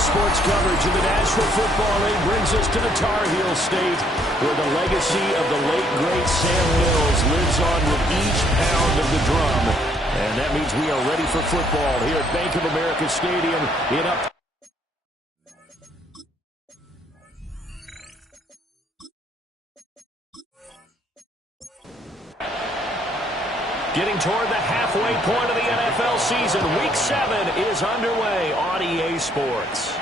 Sports coverage of the National Football League brings us to the Tar Heel State, where the legacy of the late, great Sam Mills lives on with each pound of the drum. And that means we are ready for football here at Bank of America Stadium in up. Getting toward the halfway point of the NFL season, Week 7 is underway on EA Sports.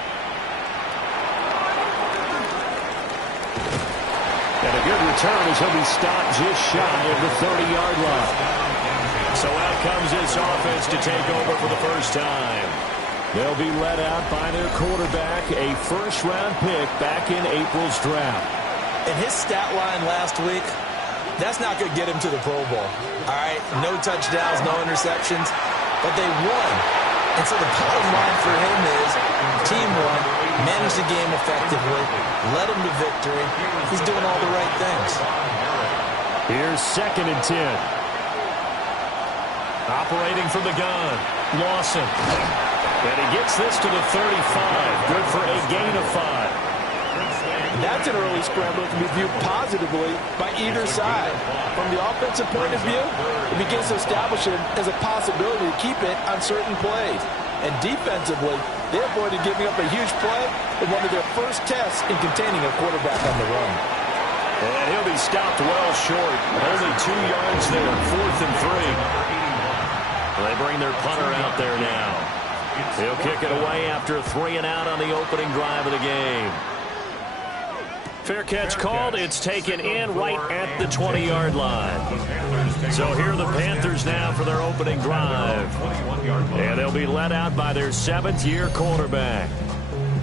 And a good return as he'll be stopped just shy of the 30-yard line. So out comes this offense to take over for the first time. They'll be led out by their quarterback, a first-round pick back in April's draft. And his stat line last week, that's not going to get him to the Pro Bowl. All right, no touchdowns, no interceptions, but they won. And so the bottom line for him is team won, managed the game effectively, led him to victory. He's doing all the right things. Here's 2nd and 10. Operating from the gun, Lawson. And he gets this to the 35. Good for a gain of 5. That's an early scramble that can be viewed positively by either side. From the offensive point of view, it begins to establish it as a possibility to keep it on certain plays. And defensively, they avoided giving up a huge play in one of their first tests in containing a quarterback on the run. And he'll be stopped well short. Only 2 yards there, 4th and 3. They bring their punter out there now. He'll kick it away after a 3 and out on the opening drive of the game. Fair catch called. It's taken in right at the 20-yard line. So here are the Panthers now for their opening drive. And they'll be led out by their 7th-year quarterback.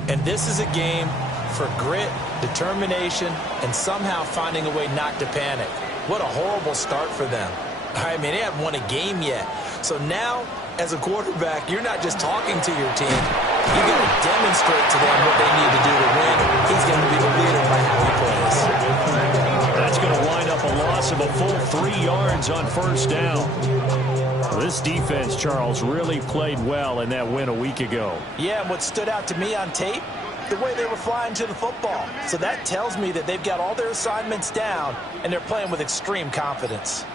And this is a game for grit, determination, and somehow finding a way not to panic. What a horrible start for them. I mean, they haven't won a game yet. So now, as a quarterback, you're not just talking to your team. You got to demonstrate to them what they need to do to win. He's going to be the leader by how he plays. That's going to wind up a loss of a full 3 yards on first down. This defense, Charles, really played well in that win a week ago. Yeah, and what stood out to me on tape, the way they were flying to the football. So that tells me that they've got all their assignments down, and they're playing with extreme confidence.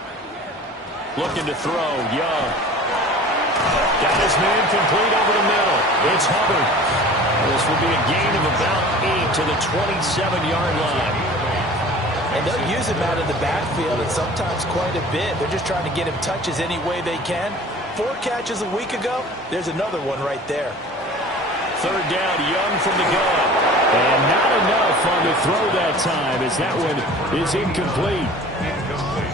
Looking to throw, Young. Got his man complete over the middle. It's Hubbard. This will be a gain of about 8 to the 27-yard line. And they'll use him out of the backfield, and sometimes quite a bit. They're just trying to get him touches any way they can. 4 catches a week ago. There's another one right there. 3rd down, Young from the gun. And not enough on the throw that time as that one is incomplete.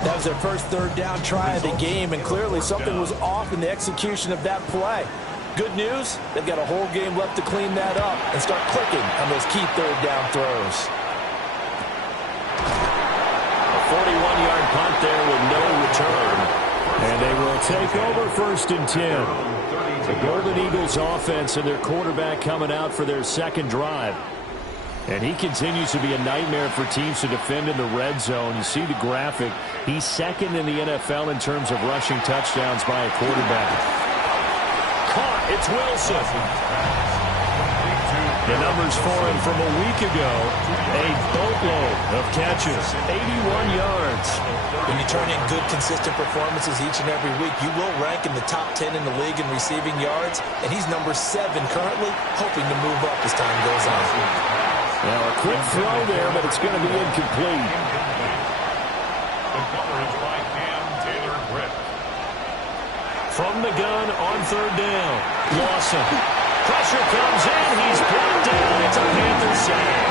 That was their first 3rd down try of the game, and clearly something was off in the execution of that play. Good news, they've got a whole game left to clean that up and start clicking on those key 3rd down throws. A 41-yard punt there with no return. And they will take over 1st and 10. The Golden Eagles offense and their quarterback coming out for their 2nd drive. And he continues to be a nightmare for teams to defend in the red zone. You see the graphic. He's 2nd in the NFL in terms of rushing touchdowns by a quarterback. Caught. It's Wilson. The numbers for him from a week ago, a boatload of catches, 81 yards. When you turn in good, consistent performances each and every week, you will rank in the top 10 in the league in receiving yards, and he's number 7 currently, hoping to move up as time goes on. Now a quick throw there, but it's going to be incomplete. From the gun on 3rd down, Lawson. Pressure comes in. He's brought down. It's a Panther sack.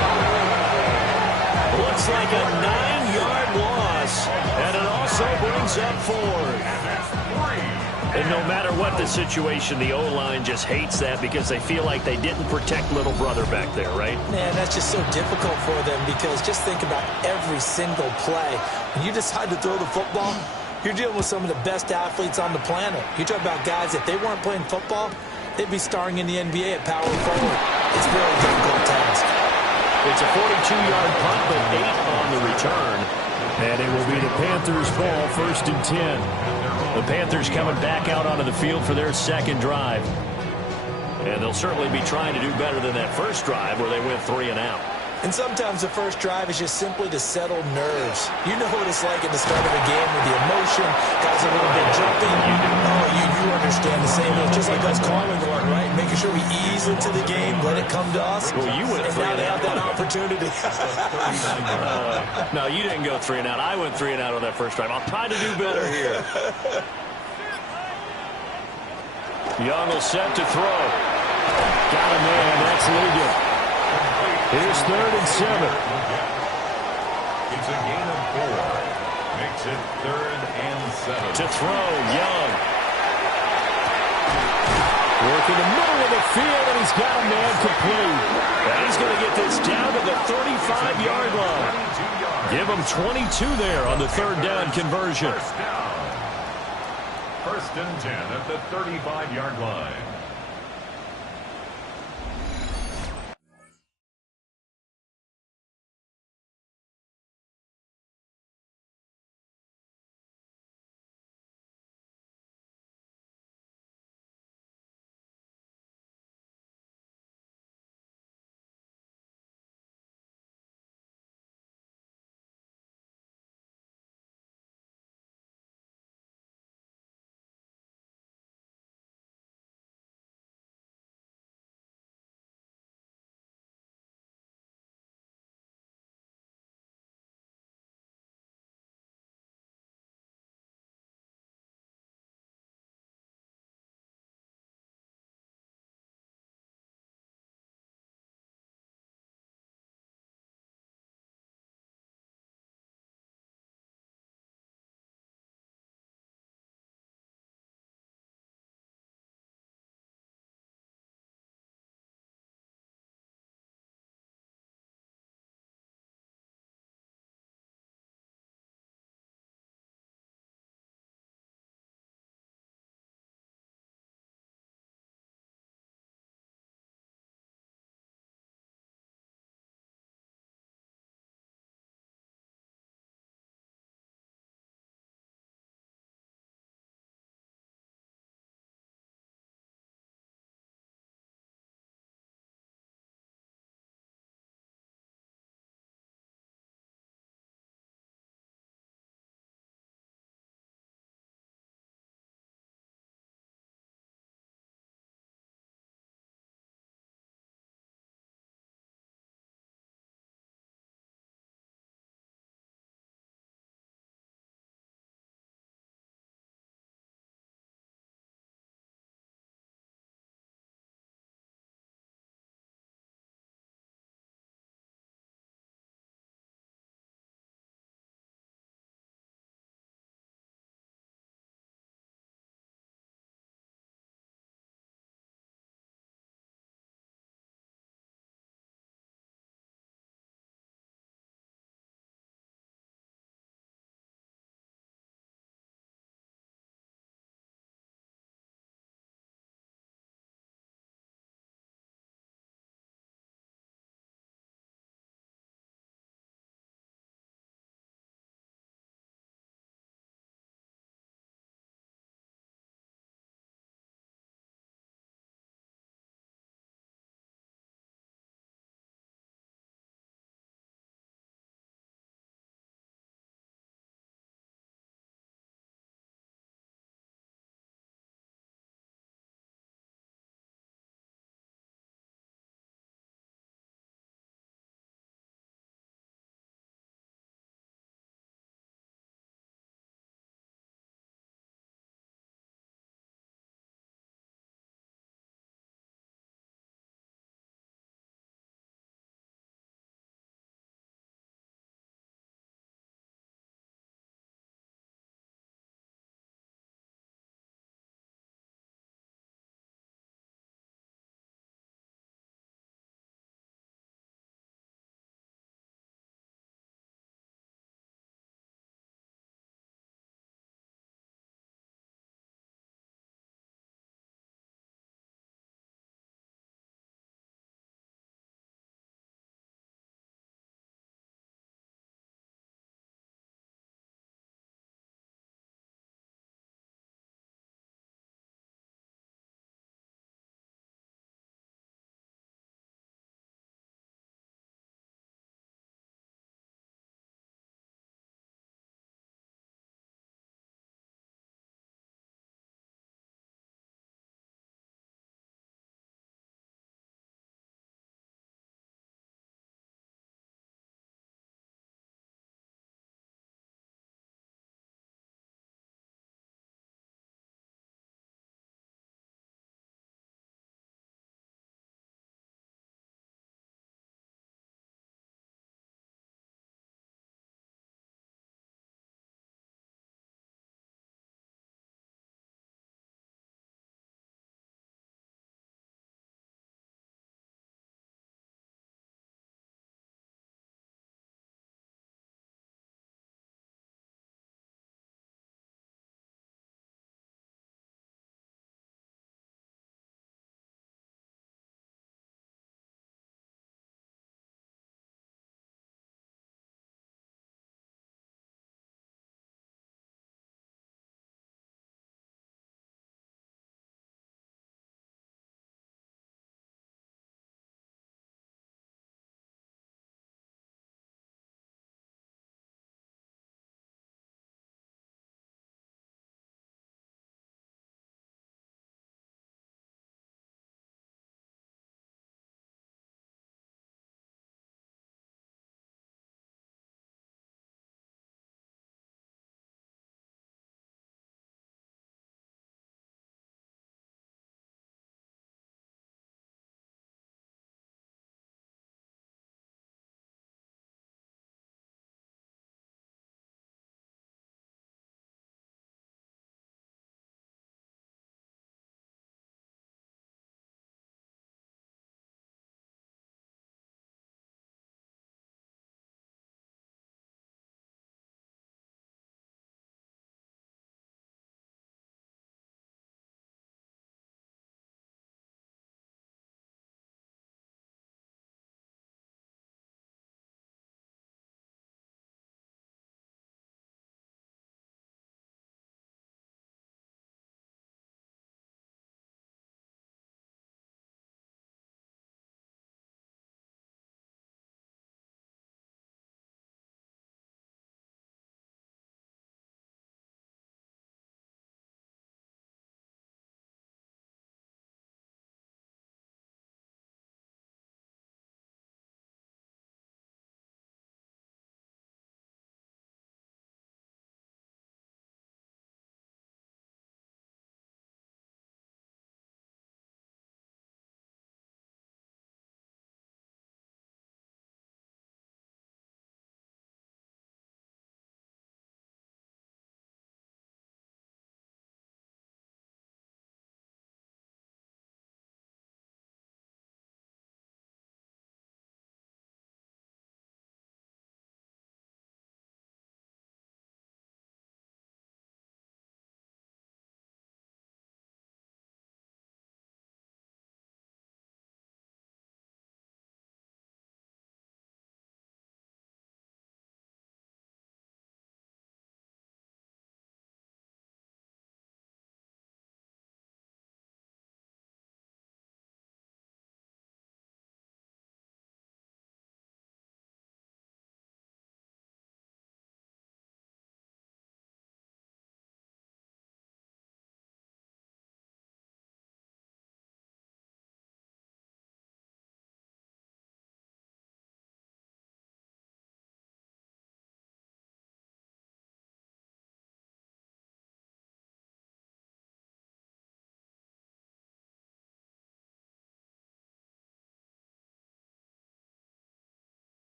Looks like a 9-yard loss, and it also brings up 4th. And no matter what the situation, the O-line just hates that because they feel like they didn't protect little brother back there, right? Man, that's just so difficult for them because just think about every single play. When you decide to throw the football, you're dealing with some of the best athletes on the planet. You talk about guys, if they weren't playing football, they'd be starring in the NBA at power forward. It's a really difficult task. It's a 42-yard punt, but 8 on the return. And it will be the Panthers' ball, 1st and 10. The Panthers coming back out onto the field for their second drive. And they'll certainly be trying to do better than that first drive where they went 3 and out. And sometimes the first drive is just simply to settle nerves. You know what it's like at the start of a game with the emotion, guys a little bit jumping. Oh, you understand the same. It's just like us calling one, right? Making sure we ease into the game, let it come to us. Well, you went and now they have that opportunity. No, you didn't go 3 and out. I went 3 and out on that first drive. I'll try to do better here. Young will set to throw. Got a man. That's Ligon. Here's 3rd and 7. It's a gain of 4. Makes it 3rd and 7. To throw, Young. Work in the middle of the field, and he's got a man complete. And he's going to get this down to the 35-yard line. Give him 22 there on the 3rd down conversion. First and 10 at the 35-yard line.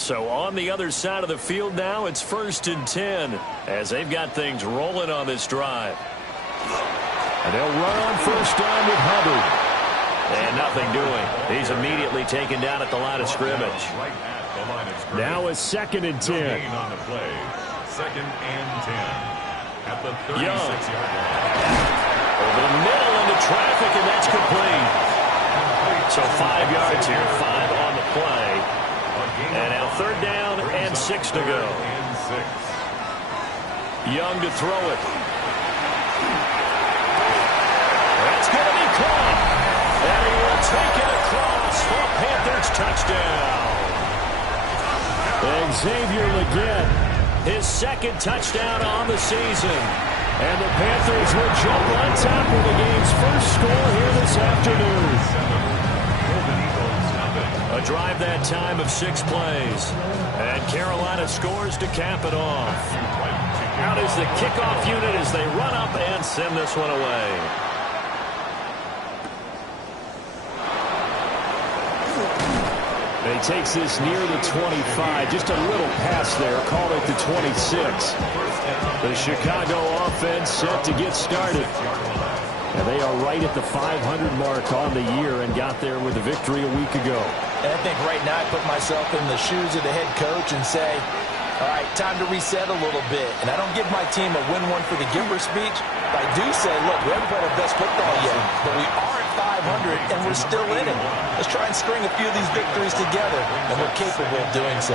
So on the other side of the field now, it's 1st and 10 as they've got things rolling on this drive. And they'll run on 1st down with Hubbard. And nothing doing. He's immediately taken down at the line of scrimmage. Now a 2nd and 10. On the play. 2nd and 10 at the 36-yard line. Over the middle into traffic, and that's complete. So 5 yards here, 5 on the play. And now 3rd down and 6 to go. Young to throw it. That's going to be caught. And he will take it across for a Panthers touchdown. Xavier Legette, his 2nd touchdown on the season. And the Panthers will jump on top of the game's first score here this afternoon. A drive that time of 6 plays. And Carolina scores to cap it off. Out is the kickoff unit as they run up and send this one away. And he takes this near the 25. Just a little pass there. Call it the 26. The Chicago offense set to get started. And they are right at the 500 mark on the year and got there with a victory a week ago. And I think right now I put myself in the shoes of the head coach and say, all right, time to reset a little bit. And I don't give my team a win one for the giver speech. But I do say, look, we haven't played our best football yet, but we are at 500 and we're still in it. Let's try and string a few of these victories together, and we're capable of doing so.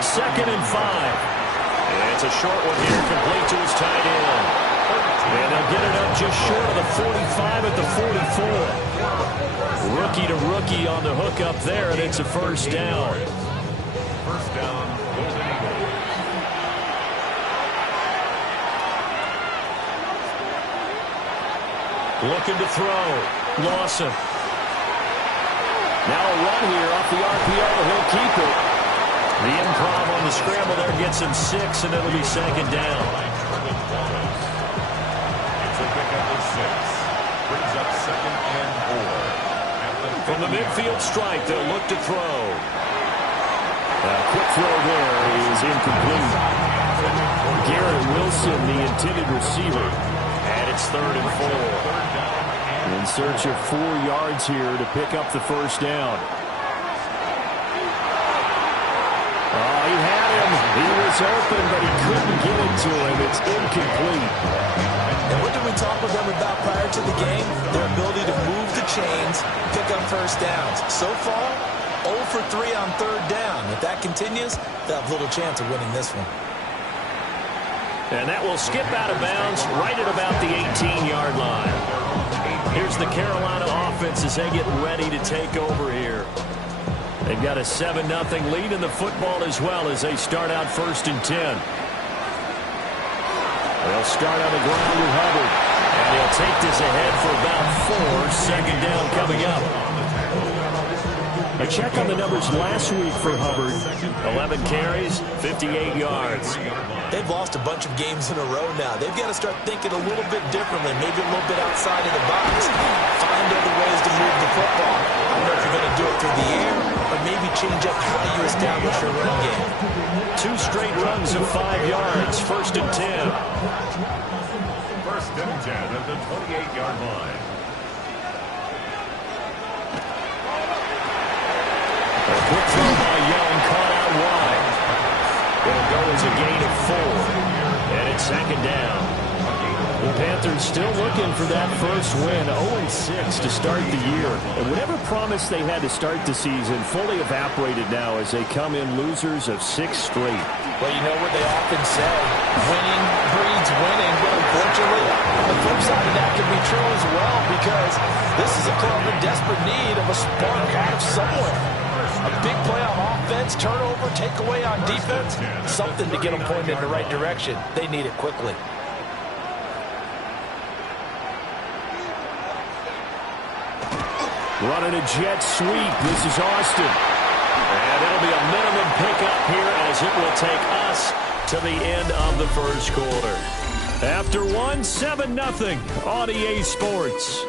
2nd and 5. And it's a short one here, complete to his tight end. And they'll get it up just short of the 45 at the 44. Rookie to rookie on the hook up there, and it's a 1st down. 1st down, Golden Eagles. Looking to throw. Lawson. Now a run here off the RPO. He'll keep it. The improv on the scramble there gets him 6, and it'll be 2nd down. It's a pickup of 6. Brings up 2nd and 4. From the midfield strike, they'll look to throw. Quick throw there is incomplete. Garrett Wilson, the intended receiver. And it's 3rd and 4. In search of 4 yards here to pick up the 1st down. Oh, he had him. He was open, but he couldn't get it to him. It's incomplete. And what did we talk with them about prior to the game? Their ability to move the chains, pick up 1st downs. So far, 0 for 3 on 3rd down. If that continues, they'll have little chance of winning this one. And that will skip out of bounds right at about the 18-yard line. Here's the Carolina offense as they get ready to take over here. They've got a 7-0 lead in the football as well as they start out 1st and 10. They'll start on the ground with Hubbard. And he'll take this ahead for about 4. 2nd down coming up. A check on the numbers last week for Hubbard. 11 carries, 58 yards. They've lost a bunch of games in a row now. They've got to start thinking a little bit differently, maybe a little bit outside of the box. Find other ways to move the football. I don't know if you're going to do it through the air or maybe change up how you establish your run game. 2 straight runs of 5 yards, 1st and 10. 1st and 10 at the 28-yard line. A quick throw by Young, caught out wide. It'll go as a gain of 4. And it's 2nd down. The Panthers still looking for that first win, 0-6 to start the year. And whatever promise they had to start the season fully evaporated now as they come in losers of 6 straight. Well, you know what they often say, winning breeds winning, but unfortunately, the flip side of that can be true as well because this is a club in desperate need of a spark out of somewhere. A big play on offense, turnover, takeaway on defense, something to get them pointed in the right direction. They need it quickly. Running a jet sweep. This is Austin. And it'll be a minimum pickup here as it will take us to the end of the first quarter. After 7-0 on EA Sports.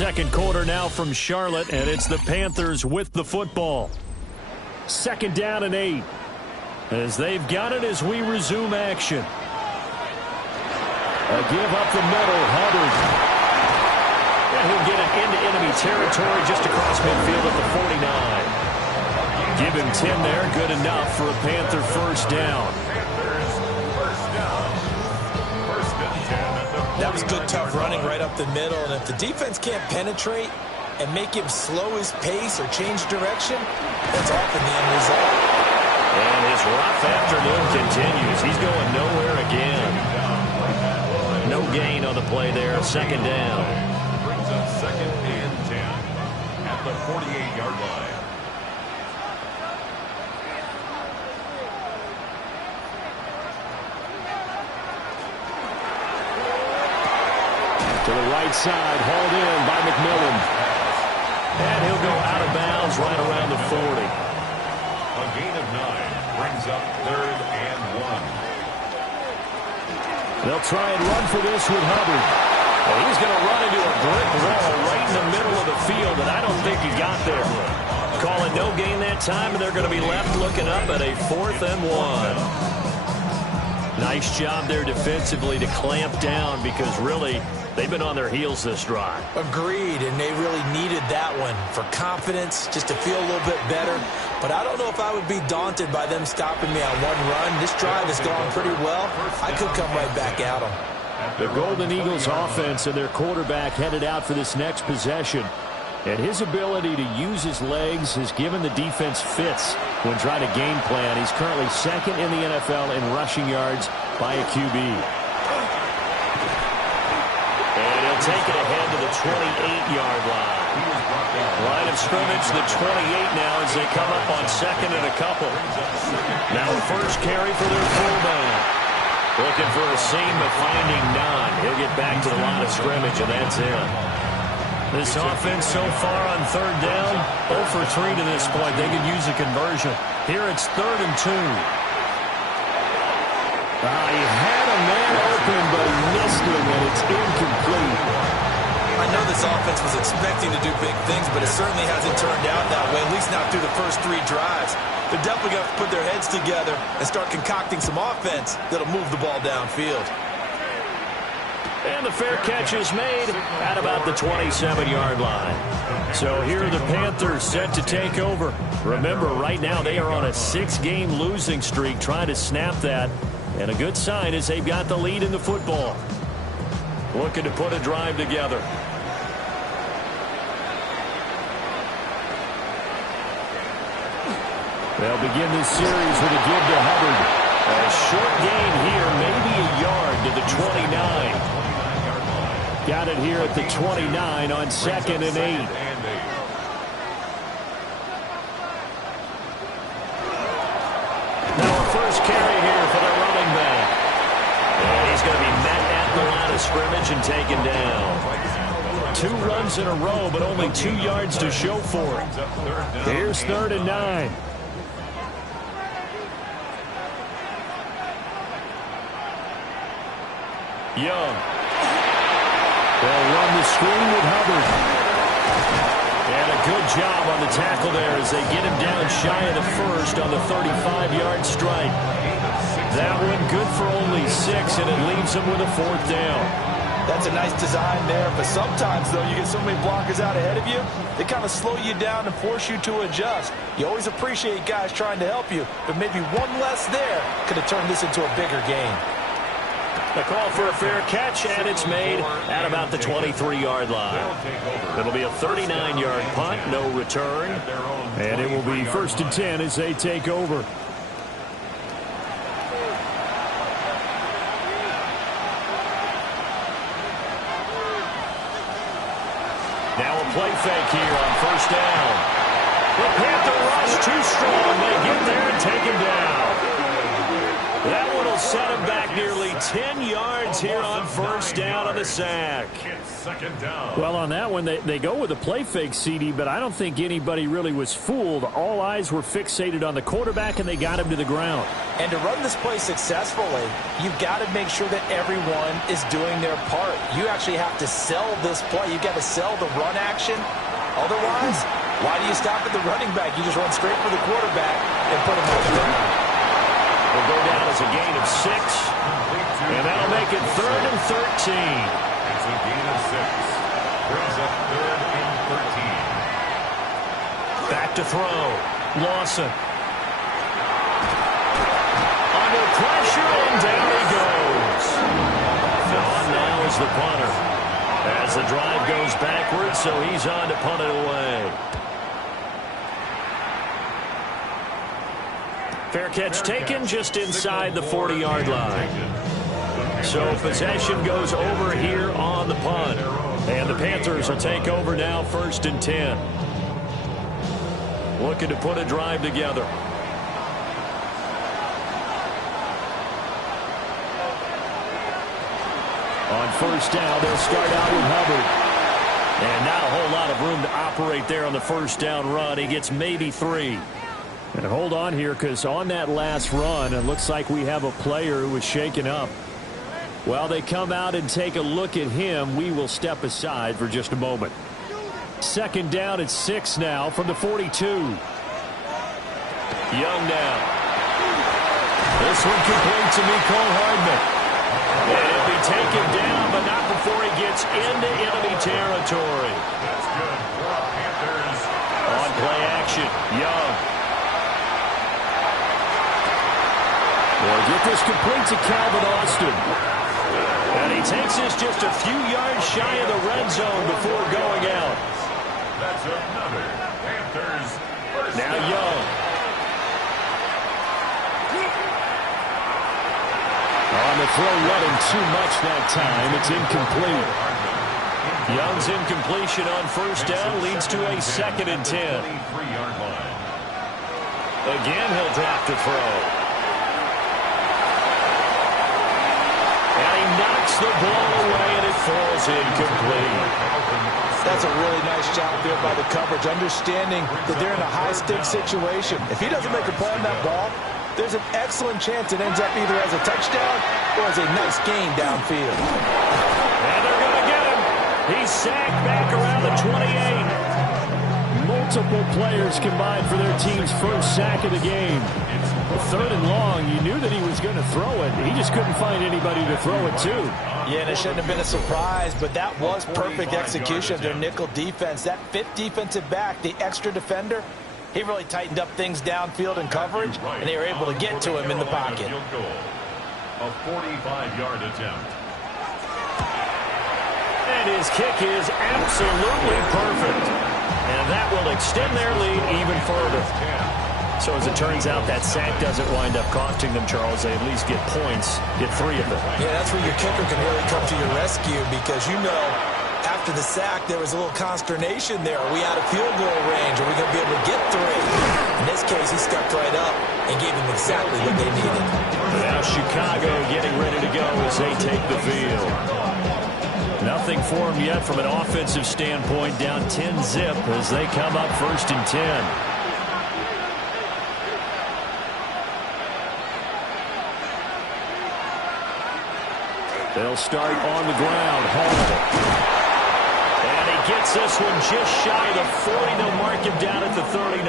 second quarter now from Charlotte, and it's the Panthers with the football. 2nd down and 8. As they've got it as we resume action. A give up the middle, Hubbard. And he'll get it into enemy territory just across midfield at the 49. Give him 10 there, good enough for a Panther first down. That was good, tough running right up the middle. And if the defense can't penetrate and make him slow his pace or change direction, that's often the end result. And his rough afternoon continues. He's going nowhere again. No gain on the play there. 2nd down. Brings up 2nd and 10 at the 48-yard line. To the right side, hauled in by McMillan. And he'll go out of bounds right around the 40. A gain of 9 brings up 3rd and 1. They'll try and run for this with Hubbard. Well, he's going to run into a brick wall right in the middle of the field, and I don't think he got there. Calling no gain that time, and they're going to be left looking up at a 4th and 1. Nice job there defensively to clamp down because really they've been on their heels this drive. Agreed, and they really needed that one for confidence, just to feel a little bit better. But I don't know if I would be daunted by them stopping me on one run. This drive has gone pretty well. I could come right back at them. The Golden Eagles offense and their quarterback headed out for this next possession. And his ability to use his legs has given the defense fits when trying to game plan. He's currently 2nd in the NFL in rushing yards by a QB. And he'll take it ahead to the 28-yard line. Line of scrimmage, the 28 now as they come up on 2nd and a couple. Now first carry for their fullback. Looking for a seam, but finding none. He'll get back to the line of scrimmage, and that's it. This offense so far on 3rd down, 0 for 3 to this point. They could use a conversion. Here it's 3rd and 2. He had a man open, but he missed him, and it's incomplete. I know this offense was expecting to do big things, but it certainly hasn't turned out that way, at least not through the first 3 drives. They're definitely going to put their heads together and start concocting some offense that'll move the ball downfield. And the fair catch is made at about the 27-yard line. So here are the Panthers set to take over. Remember, right now they are on a 6-game losing streak, trying to snap that. And a good sign is they've got the lead in the football. Looking to put a drive together. They'll begin this series with a give to Hubbard. A short gain here, maybe a yard to the 29. Got it here at the 29 on 2nd and 8. Now a first carry here for the running back. And he's going to be met at the line of scrimmage and taken down. 2 runs in a row, but only 2 yards to show for it. Here's 3rd and 9. Young. They'll run the screen with Hubbard. And a good job on the tackle there as they get him down shy of the first on the 35-yard strike. That one good for only 6, and it leaves him with a 4th down. That's a nice design there, but sometimes, though, you get so many blockers out ahead of you, they kind of slow you down and force you to adjust. You always appreciate guys trying to help you, but maybe one less there could have turned this into a bigger game. The call for a fair catch, and it's made at about the 23-yard line. It'll be a 39-yard punt, no return. And it will be 1st and 10 as they take over. Now a play fake here on 1st down. The Panther rush too strong. They get there and take him down. That one will set him back nearly 10 yards here on first down on the sack. Well, on that one, they go with a play fake, CD, but I don't think anybody really was fooled. All eyes were fixated on the quarterback, and they got him to the ground. And to run this play successfully, you've got to make sure that everyone is doing their part. You actually have to sell this play. You've got to sell the run action. Otherwise, why do you stop at the running back? You just run straight for the quarterback and put him on the ground. Will go down as a gain of 6, and that'll make it 3rd and 13. It's a gain of 6. Brings up 3rd and 13. Back to throw. Lawson. Under pressure, and down he goes. On now is the punter. As the drive goes backwards, so he's on to punt it away. Fair catch taken just inside the 40-yard line. So possession goes over here on the punt. And the Panthers will take over now, 1st and 10. Looking to put a drive together. On first down, they'll start out with Hubbard. And not a whole lot of room to operate there on the first down run. He gets maybe 3. And hold on here, because on that last run, it looks like we have a player who was shaken up. While they come out and take a look at him, we will step aside for just a moment. 2nd down at 6 now from the 42. Young down. This one complete to Mecole Hardman. And he'll be taken down, but not before he gets into enemy territory. That's good for Panthers. On play action, Young. They'll get this complete to Calvin Austin. And he takes this just a few yards shy of the red zone before going out. That's another Panthers first Now down. Young. On the throw, running too much that time. It's incomplete. Young's incompletion on first down leads to a 2nd and 10. 23-yard line. Again, he'll drop to throw. And he knocks the ball away, and it falls incomplete. That's a really nice job there by the coverage, understanding that they're in a high-stakes situation. If he doesn't make a play on that ball, there's an excellent chance it ends up either as a touchdown or as a nice gain downfield. And they're going to get him. He's sacked back around the 28. Multiple players combined for their team's first sack of the game. 3rd and long, you knew that he was going to throw it. He just couldn't find anybody to throw it to. Yeah, and it shouldn't have been a surprise, but that was perfect execution of their nickel defense. That 5th defensive back, the extra defender, he really tightened up things downfield in coverage, and they were able to get to him in the pocket. A 45-yard attempt. And his kick is absolutely perfect. And that will extend their lead even further. So as it turns out, that sack doesn't wind up costing them, Charles. They at least get points, get 3 of them. Yeah, that's where your kicker can really come to your rescue, because you know after the sack there was a little consternation there. Are we out of field goal range? Are we going to be able to get 3? In this case, he stepped right up and gave them exactly what they needed. Now Chicago getting ready to go as they take the field. Nothing for them yet from an offensive standpoint, down 10-zip as they come up 1st and 10. They'll start on the ground. Hall. And he gets this one just shy of the 40. They'll mark him down at the 39.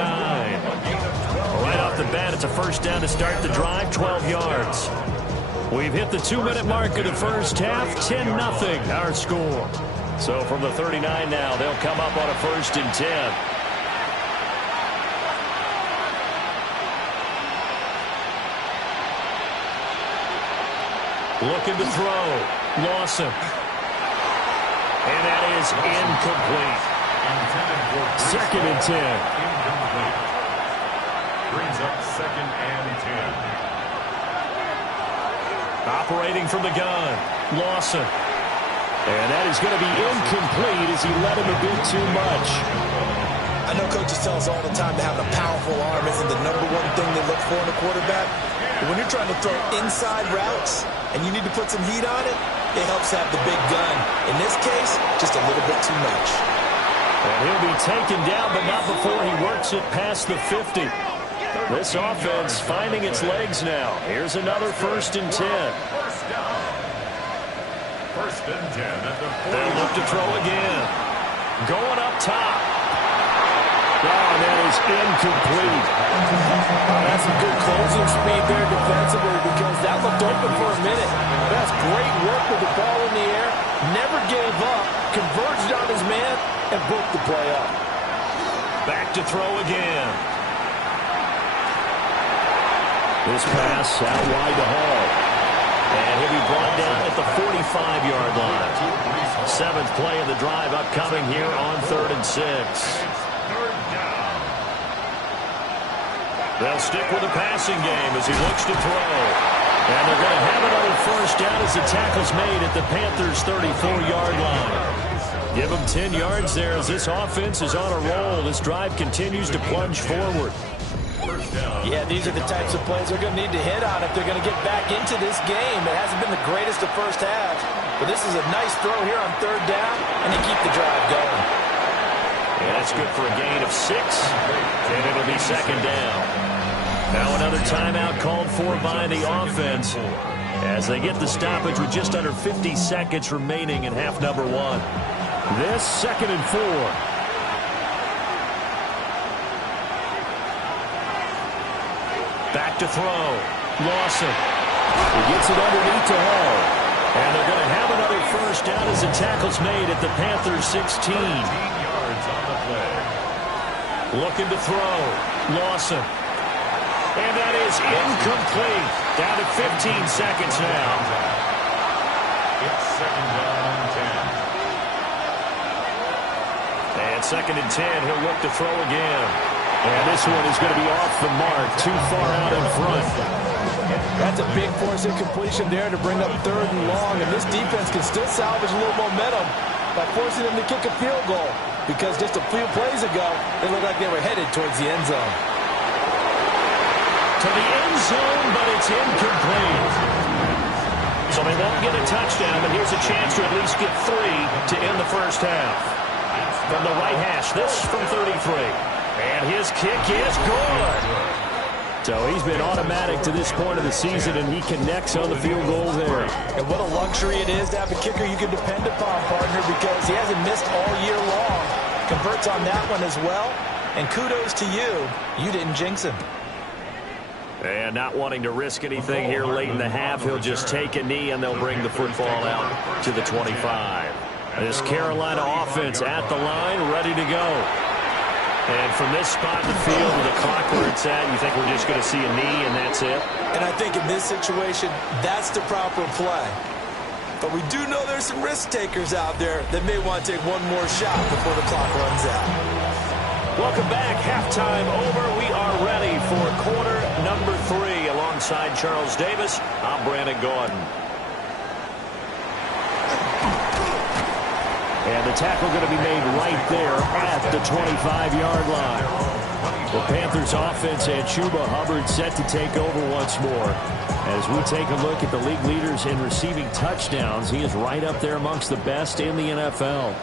Right off the bat, it's a first down to start the drive, 12 yards. We've hit the 2-minute mark of the first half, 10-0 our score. So from the 39 now, they'll come up on a 1st and 10. Looking to throw. Lawson. And that is incomplete. 2nd and 10. Incomplete. Brings up 2nd and 10. Operating from the gun. Lawson. And that is going to be incomplete as he let him a bit too much. I know coaches tell us all the time that having a powerful arm isn't the #1 thing they look for in a quarterback. When you're trying to throw inside routes and you need to put some heat on it, it helps have the big gun. In this case, just a little bit too much. And he'll be taken down, but not before he works it past the 50. This offense finding its legs now. Here's another 1st and 10. First and 10 at the 40. They'll look to throw again. Going up top. Oh, that is incomplete. That's some good closing speed there defensively because that looked open for a minute. That's great work with the ball in the air. Never gave up. Converged on his man and broke the play up. Back to throw again. This pass out wide to Hall. And he'll be brought down at the 45-yard line. 7th play of the drive upcoming here on 3rd and 6. They'll stick with the passing game as he looks to throw. And they're going to have another 1st down as the tackle's made at the Panthers' 34-yard line. Give them 10 yards there as this offense is on a roll. This drive continues to plunge forward. Yeah, these are the types of plays they're going to need to hit on if they're going to get back into this game. It hasn't been the greatest of first halves, but this is a nice throw here on 3rd down, and they keep the drive going. And that's good for a gain of 6, and it'll be 2nd down. Now another timeout called for by the offense as they get the stoppage with just under 50 seconds remaining in half number 1. This 2nd and 4. Back to throw. Lawson. He gets it underneath to Hall. And they're going to have another 1st down as the tackle's made at the Panthers' 16. 15 yards on the play. Looking to throw. Lawson. And that is incomplete. Down to 15 seconds now. It's 2nd down and 10. And 2nd and 10. He'll look to throw again. And this one is going to be off the mark. Too far out in front. That's a big force incompletion there to bring up 3rd and long. And this defense can still salvage a little momentum by forcing them to kick a field goal. Because just a few plays ago, they looked like they were headed towards the end zone. To the end zone, but it's incomplete. So they won't get a touchdown, but here's a chance to at least get 3 to end the 1st half. From the right hash, this from 33. And his kick is good. So he's been automatic to this point of the season, and he connects on the field goal there. And what a luxury it is to have a kicker you can depend upon, partner, because he hasn't missed all year long. Converts on that one as well. And kudos to you. You didn't jinx him. And not wanting to risk anything here late in the half, he'll just take a knee, and they'll bring the football out to the 25. This Carolina offense at the line, ready to go. And from this spot in the field with the clock where it's at, you think we're just going to see a knee and that's it? And I think in this situation, that's the proper play. But we do know there's some risk takers out there that may want to take one more shot before the clock runs out. Welcome back. Halftime over. We are ready for quarter number 3. Alongside Charles Davis, I'm Brandon Gordon. And the tackle going to be made right there at the 25-yard line. The Panthers offense and Chuba Hubbard set to take over once more. As we take a look at the league leaders in receiving touchdowns, he is right up there amongst the best in the NFL.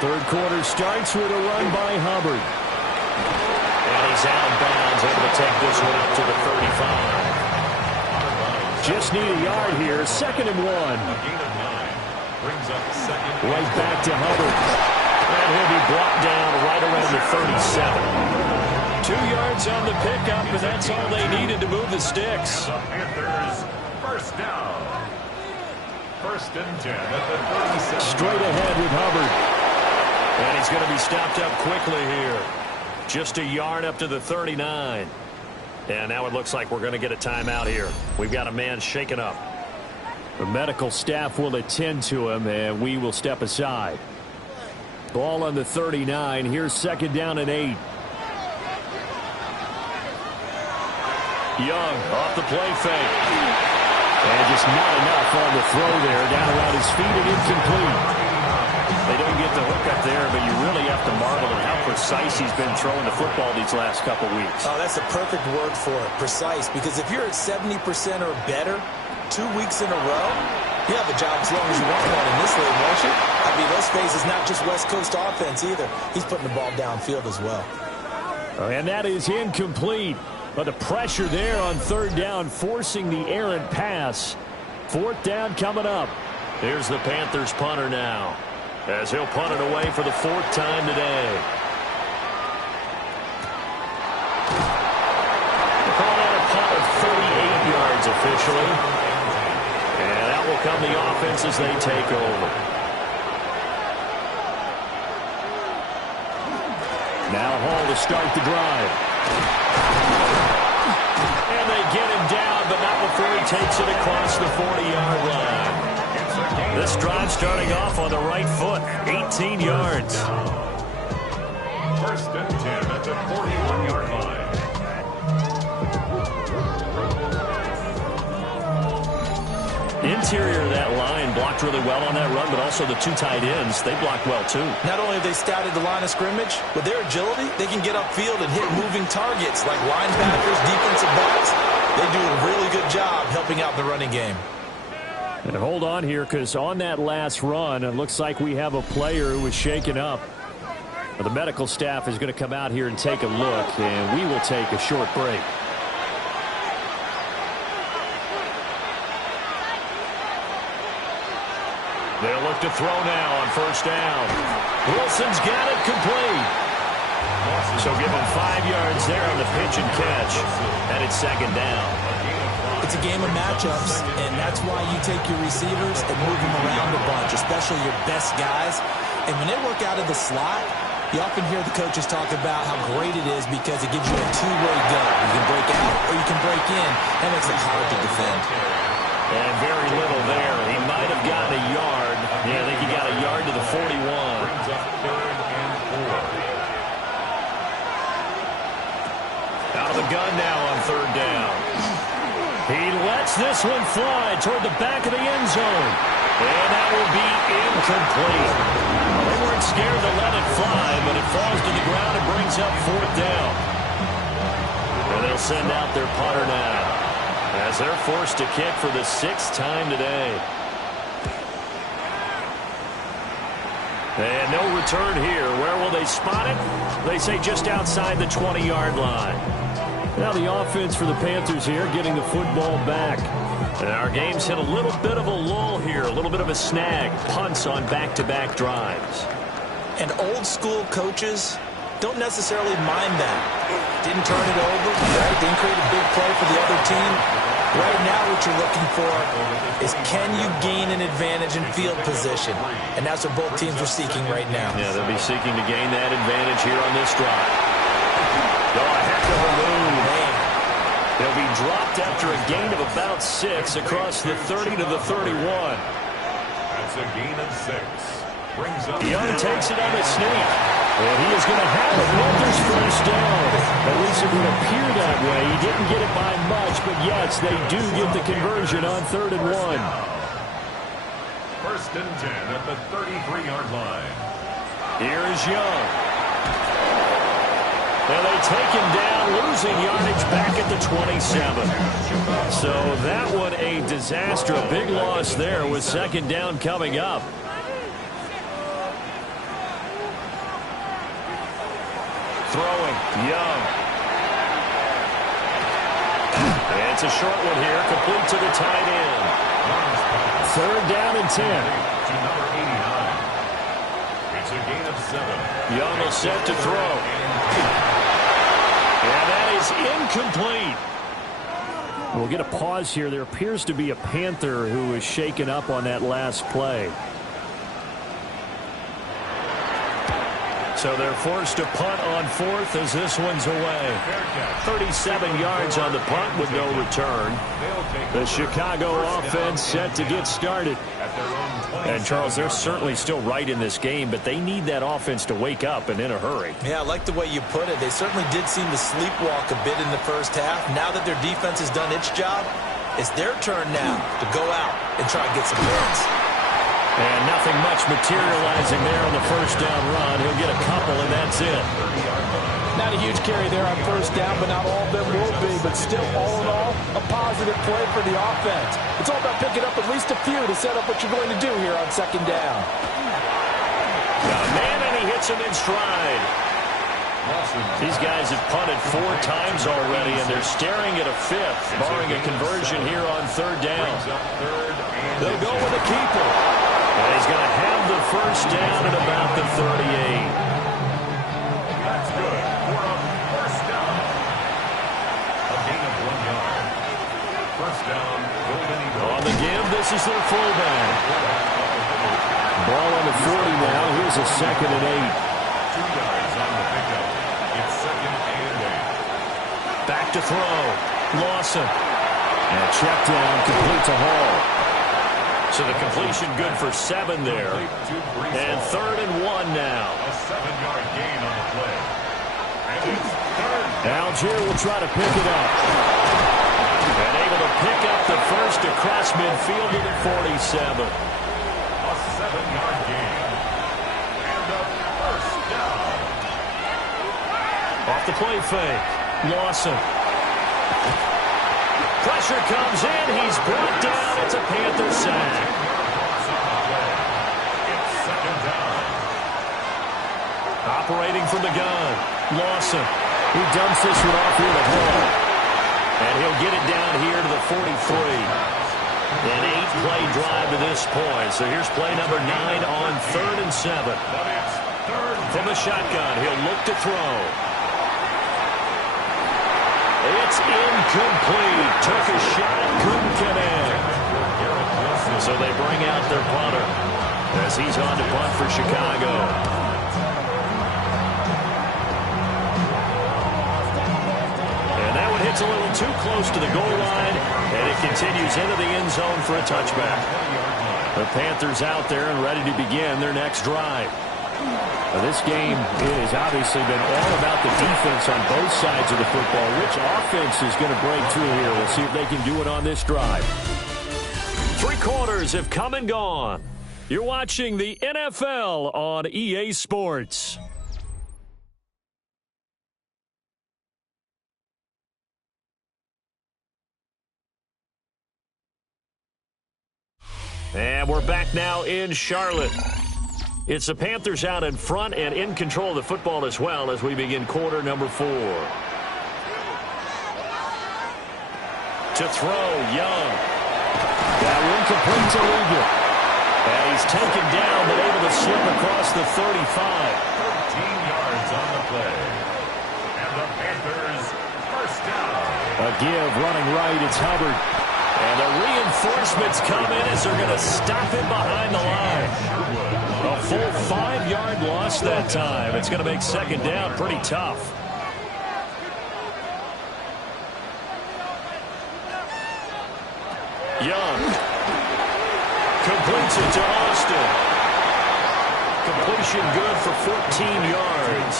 Third quarter starts with a run by Hubbard. And he's out of bounds, able to take this one up to the 35. Just need a yard here. 2nd and 1. A gain of 9. Brings up 2nd. Right back to Hubbard. And he'll be brought down right around the 37. 2 yards on the pickup, and that's all they needed to move the sticks. The Panthers, 1st down. 1st and 10 at the 37. Straight ahead with Hubbard. And he's going to be stopped up quickly here. Just a yard up to the 39. And now it looks like we're going to get a timeout here. We've got a man shaken up. The medical staff will attend to him, and we will step aside. Ball on the 39. Here's 2nd down and 8. Young off the play fake. And just not enough on the throw there. Down around his feet and incomplete. They don't get the hook up there, but you really have to marvel at how precise he's been throwing the football these last couple weeks. Oh, that's a perfect word for it, precise. Because if you're at 70% or better 2 weeks in a row, you have a job as long as you want one in this league, won't you? I mean, let's face it, it's not just West Coast offense either. He's putting the ball downfield as well. And that is incomplete. But the pressure there on third down, forcing the errant pass. Fourth down coming up. Here's the Panthers punter now, as he'll punt it away for the fourth time today. Call that a punt of 38 yards officially. And that will come the offense as they take over. Now Hall to start the drive. And they get him down, but not before he takes it across the 40-yard line. This drive starting off on the right foot, 18 yards. First and 10 at the 41-yard line. Interior of that line blocked really well on that run, but also the two tight ends, they blocked well too. Not only have they scouted the line of scrimmage, with their agility, they can get upfield and hit moving targets like linebackers, defensive backs. They do a really good job helping out the running game. And hold on here, because on that last run, it looks like we have a player who was shaken up. The medical staff is going to come out here and take a look, and we will take a short break. They'll look to throw now on first down. Wilson's got it complete. So give him 5 yards there on the pitch and catch. And it's second down. It's a game of matchups, and that's why you take your receivers and move them around a bunch, especially your best guys. And when they work out of the slot, you often hear the coaches talk about how great it is because it gives you a two-way go. You can break out or you can break in. That makes it hard to defend. And very little there. He might have gotten a yard. Yeah, I think he got a yard to the 41. Brings up third and 4. Out of the gun now on third down. He lets this one fly toward the back of the end zone. And that will be incomplete. They weren't scared to let it fly, but it falls to the ground and brings up fourth down. And they'll send out their punter now, as they're forced to kick for the 6th time today. And no return here. Where will they spot it? They say just outside the 20-yard line. Now the offense for the Panthers here getting the football back. And our game's hit a little bit of a lull here, a little bit of a snag. Punts on back-to-back drives. And old-school coaches don't necessarily mind that. Didn't turn it over, right? Didn't create a big play for the other team. Right now what you're looking for is, can you gain an advantage in field position? And that's what both teams are seeking right now. Yeah, they'll be seeking to gain that advantage here on this drive. Oh, a heck of a move. They'll be dropped after a gain of about 6 across the 30 to the 31. That's a gain of 6. Brings up Young takes it on the sneak. And he is going to have a Panthers first down. At least it would appear that way. He didn't get it by much, but yes, they do get the conversion on 3rd and 1. First and 10 at the 33-yard line. Here is Young. And they take him down, losing yardage back at the 27. So that one a disaster. A big loss there with second down coming up. Throwing, Young. And it's a short one here, complete to the tight end. 3rd down and 10. To number 89. It's a gain of 7. Young will set to throw. And that is incomplete. We'll get a pause here. There appears to be a Panther who was shaken up on that last play. So they're forced to punt on 4th as this one's away. 37 yards on the punt with no return. The Chicago offense set to get started. And, Charles, they're certainly still right in this game, but they need that offense to wake up and in a hurry. Yeah, I like the way you put it. They certainly did seem to sleepwalk a bit in the first half. Now that their defense has done its job, it's their turn now to go out and try and get some points. And nothing much materializing there on the first down run. He'll get a couple, and that yards in. Not a huge carry there on first down, but not all of them will be. But still, all in all, a positive play for the offense. It's all about picking up at least a few to set up what you're going to do here on second down. Got a man, and he hits him in stride. These guys have punted 4 times already, and they're staring at a 5th, barring a conversion here on third down. They'll go with a keeper. And he's going to have the first down at about the 38. That's good for a first down. A gain of 1 yard. First down, Golden Eagles. On the give, this is their fullback. Ball on the 40 now. Here's a 2nd and 8. 2 yards on the pickup. It's 2nd and 8. Back to throw. Lawson. And a check down, complete to Hall. So the completion good for 7 there. And 3rd and 1 now. A 7-yard gain on the play. And it's 3rd. Algier will try to pick it up. And able to pick up the first across midfield to the 47. A 7-yard gain. And a first down. Off the play fake. Lawson. Pressure comes in. He's brought down. It's a Panther sack. It's 2nd down. Operating from the gun. Lawson. He dumps this one off here to Hall. And he'll get it down here to the 43. An 8-play drive to this point. So here's play number 9 on 3rd and 7. But it's 3rd From the shotgun, he'll look to throw. It's incomplete. Took a shot, couldn't connect. So they bring out their punter as he's on to punt for Chicago. And that one hits a little too close to the goal line, and it continues into the end zone for a touchback. The Panthers out there and ready to begin their next drive. This game has obviously been all about the defense on both sides of the football. Which offense is going to break through here? We'll see if they can do it on this drive. 3 quarters have come and gone. You're watching the NFL on EA Sports. And we're back now in Charlotte. It's the Panthers out in front and in control of the football as well as we begin quarter number 4. To throw, Young. That one complete to Eagle. And he's taken down but able to slip across the 35. 13 yards on the play. And the Panthers first down. A give running right. It's Hubbard. And the reinforcements come in as they're going to stop him behind the line. A full 5-yard loss that time. It's going to make second down pretty tough. Young completes it to Austin. Completion good for 14 yards.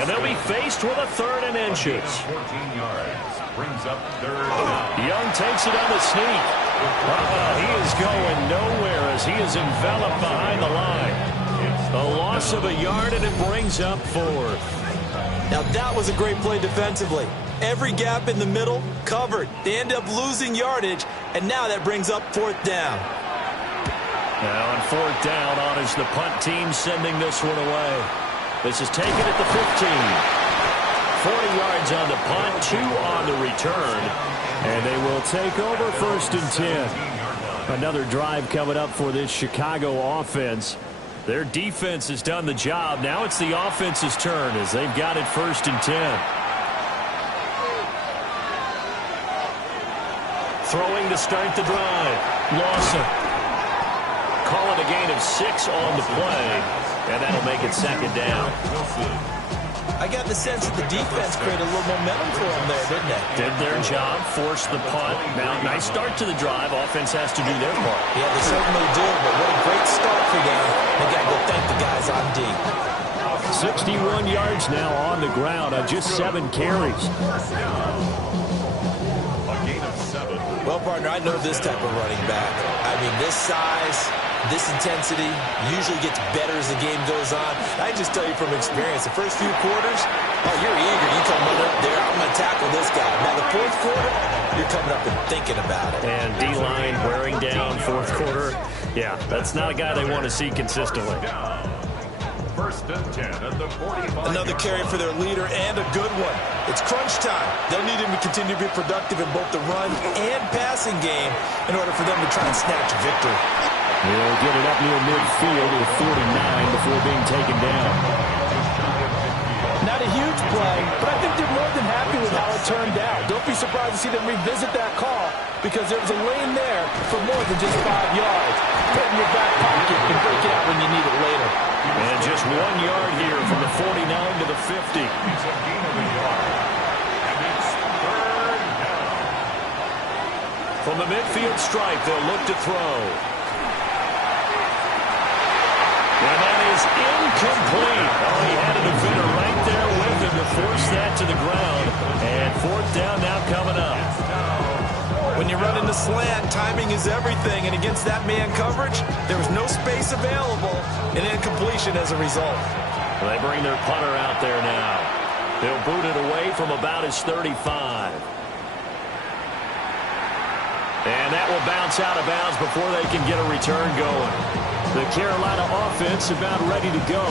And they'll be faced with a 3rd and inches. 14 yards. Brings up 3rd down. Young takes it on the sneak. He is going nowhere as he is enveloped behind the line. A loss of a yard, and it brings up 4th. Now that was a great play defensively. Every gap in the middle covered. They end up losing yardage, and now that brings up 4th down. Now on 4th down, on is the punt team sending this one away. This is taken at the 15. 40 yards on the punt, 2 on the return. And they will take over 1st and 10. Another drive coming up for this Chicago offense. Their defense has done the job. Now it's the offense's turn as they've got it 1st and 10. Throwing to start the drive. Lawson. Call it a gain of 6 on the play. And that'll make it second down. I got the sense that the defense created a little momentum for them there, didn't they? Did their job, forced the punt. Now, nice start to the drive. Offense has to do their part. Yeah, they certainly do, but what a great start for them. They got to go thank the guys on D. 61 yards now on the ground on just 7 carries. A gain of 7. Well, partner, I know this type of running back. I mean, this size, This intensity usually gets better as the game goes on. I just tell you from experience, the first few quarters, oh, you're eager. You come run up there, I'm going to tackle this guy. Now, the fourth quarter, you're coming up and thinking about it. And D-line wearing down fourth quarter. Yeah, that's not a guy they want to see consistently. First and 10 at the 45. Another carry for their leader and a good one. It's crunch time. They'll need him to continue to be productive in both the run and passing game in order for them to try and snatch a victory. He'll get it up near midfield at 49 before being taken down. Not a huge play, but I think they're more than happy with how it turned out. Don't be surprised to see them revisit that call because there was a lane there for more than just 5 yards. Put it in your back pocket and break it out when you need it later. And just 1 yard here from the 49 to the 50. It's a gain of a yard. And it's third down. From the midfield stripe, they'll look to throw. And that is incomplete. Oh, he had a defender right there with him to force that to the ground. And fourth down now coming up. When you run into slant, timing is everything. And against that man coverage, there was no space available. And incompletion as a result. They bring their punter out there now. They'll boot it away from about his 35. And that will bounce out of bounds before they can get a return going. The Carolina offense about ready to go.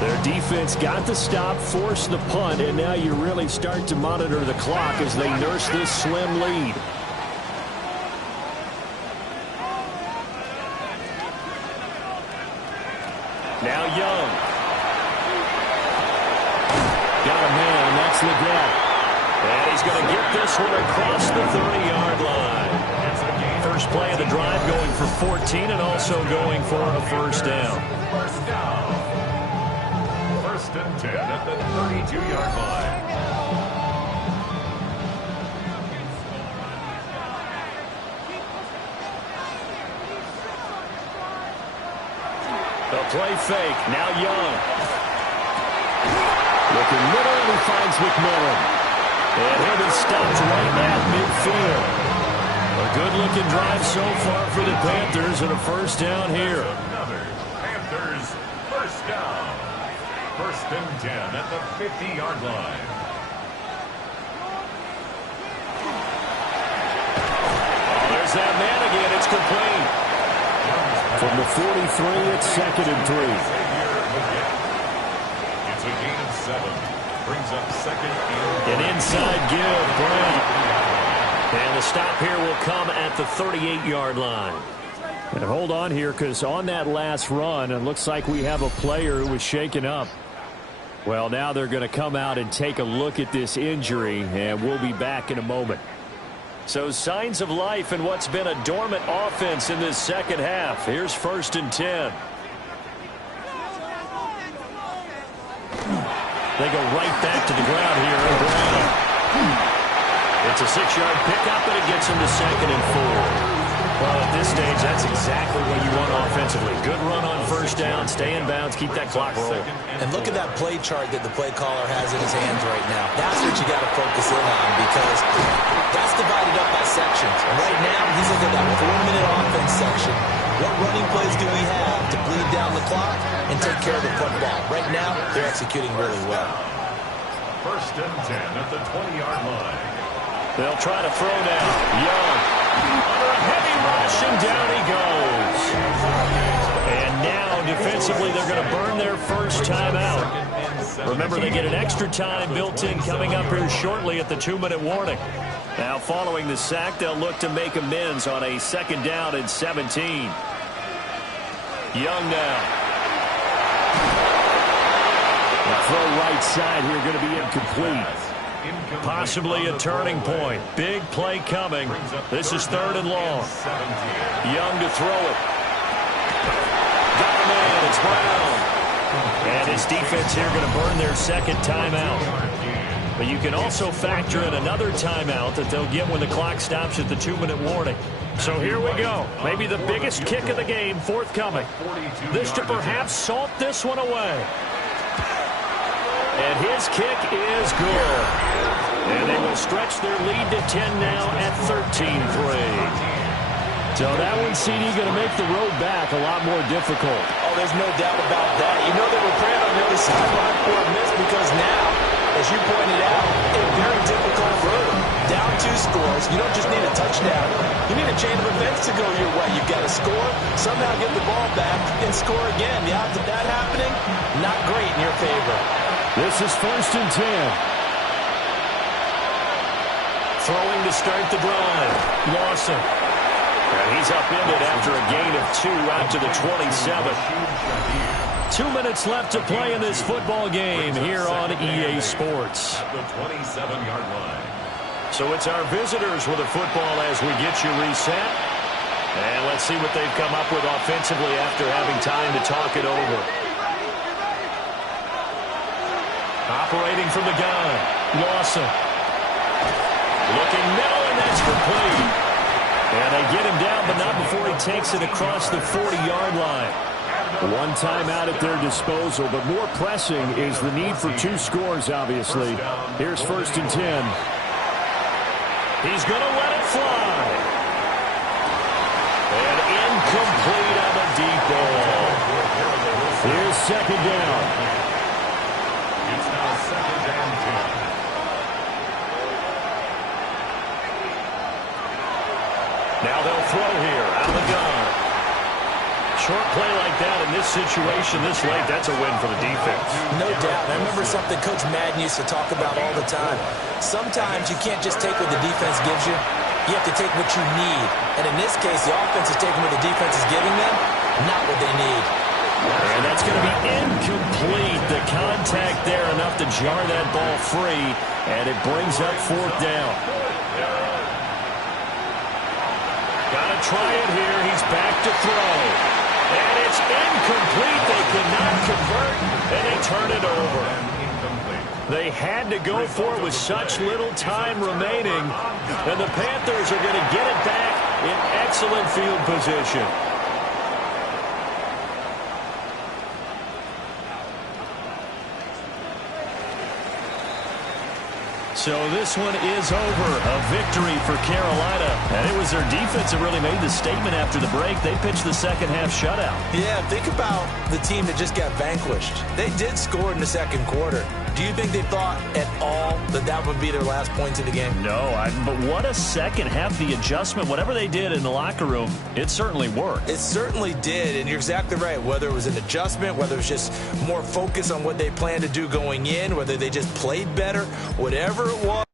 Their defense got the stop, forced the punt, and now you really start to monitor the clock as they nurse this slim lead. Now Young. Got a man, that's Leggett. And he's going to get this one across the 30-yard line. First play of the drive going for 14 and also going for a first down. First down. First and 10 at the 32-yard line. The play fake. Now Young. Looking middle, and he finds McMillan. And he'll be stopped right at midfield. A good-looking drive so far for the Panthers and a first down here. Another Panthers first down. First and 10 at the 50-yard line. Oh, there's that man again. It's complete. From the 43, it's second and 3. It's a gain of 7. Brings up second An inside give, Brown. And the stop here will come at the 38-yard line. And hold on here, because on that last run, it looks like we have a player who was shaken up. Well, now they're going to come out and take a look at this injury, and we'll be back in a moment. So signs of life in what's been a dormant offense in this second half. Here's first and 10. They go right back to the ground here. Brown. It's a 6-yard pickup, and it gets him to second and 4. Well, at this stage, that's exactly what you want offensively. Good run on first down, stay in bounds, keep that clock rolling. And look at that play chart that the play caller has in his hands right now. That's what you got to focus in on because that's divided up by sections. And right now, he's looking at that 4-minute offense section. What running plays do we have to bleed down the clock and take care of the football? Right now, they're executing really well. First and 10 at the 20-yard line. They'll try to throw now. Young. Under a heavy rush, and down he goes. And now, defensively, they're going to burn their first timeout. Remember, they get an extra time built in coming up here shortly at the 2-minute warning. Now, following the sack, they'll look to make amends on a second down and 17. Young now. The throw right side here going to be incomplete. Possibly a turning point. Big play coming. This is third and long. Young to throw it. Got a man. It's Brown. And his defense here going to burn their second timeout. But you can also factor in another timeout that they'll get when the clock stops at the 2-minute warning. So here we go. Maybe the biggest kick of the game forthcoming. This to perhaps salt this one away. And his kick is good. And they will stretch their lead to 10 now at 13-3. So that one, CD, going to make the road back a lot more difficult. Oh, there's no doubt about that. You know they were praying on the other sideline for a miss because now, as you pointed out, a very difficult road. Down 2 scores. You don't just need a touchdown. You need a chain of events to go your way. You've got to score, somehow get the ball back, and score again. The odds of that happening, not great in your favor. This is 1st and 10. Throwing to start the drive. Lawson. And he's upended after a gain of 2 out to the 27. 2 minutes left to play in this football game here on EA Sports. At the 27-yard line. So it's our visitors with the football as we get you reset. And let's see what they've come up with offensively after having time to talk it over. Operating from the gun. Lawson. Looking middle, and that's complete. And they get him down, but not before he takes it across the 40-yard line. One timeout at their disposal, but more pressing is the need for 2 scores, obviously. Here's 1st and 10. He's going to let it fly. And incomplete on the deep ball. Here's 2nd down. It's now 2nd and 10. Now they'll throw here out of the gun. Short play like that in this situation this late, that's a win for the defense. No doubt. I remember something Coach Madden used to talk about all the time. Sometimes you can't just take what the defense gives you. You have to take what you need. And in this case, the offense is taking what the defense is giving them, not what they need. And that's going to be incomplete. The contact there enough to jar that ball free, and it brings up 4th down. Got to try it here. He's back to throw. And it's incomplete. They cannot convert, and they turn it over. They had to go for it with such little time remaining. And the Panthers are going to get it back in excellent field position. So this one is over. A victory for Carolina. And it was their defense that really made the statement after the break. They pitched the second half shutout. Yeah, think about the team that just got vanquished. They did score in the 2nd quarter. Do you think they thought at all that that would be their last points of the game? No, but what a second half. The adjustment, whatever they did in the locker room, it certainly worked. It certainly did, and you're exactly right. Whether it was an adjustment, whether it was just more focus on what they planned to do going in, whether they just played better, whatever it was.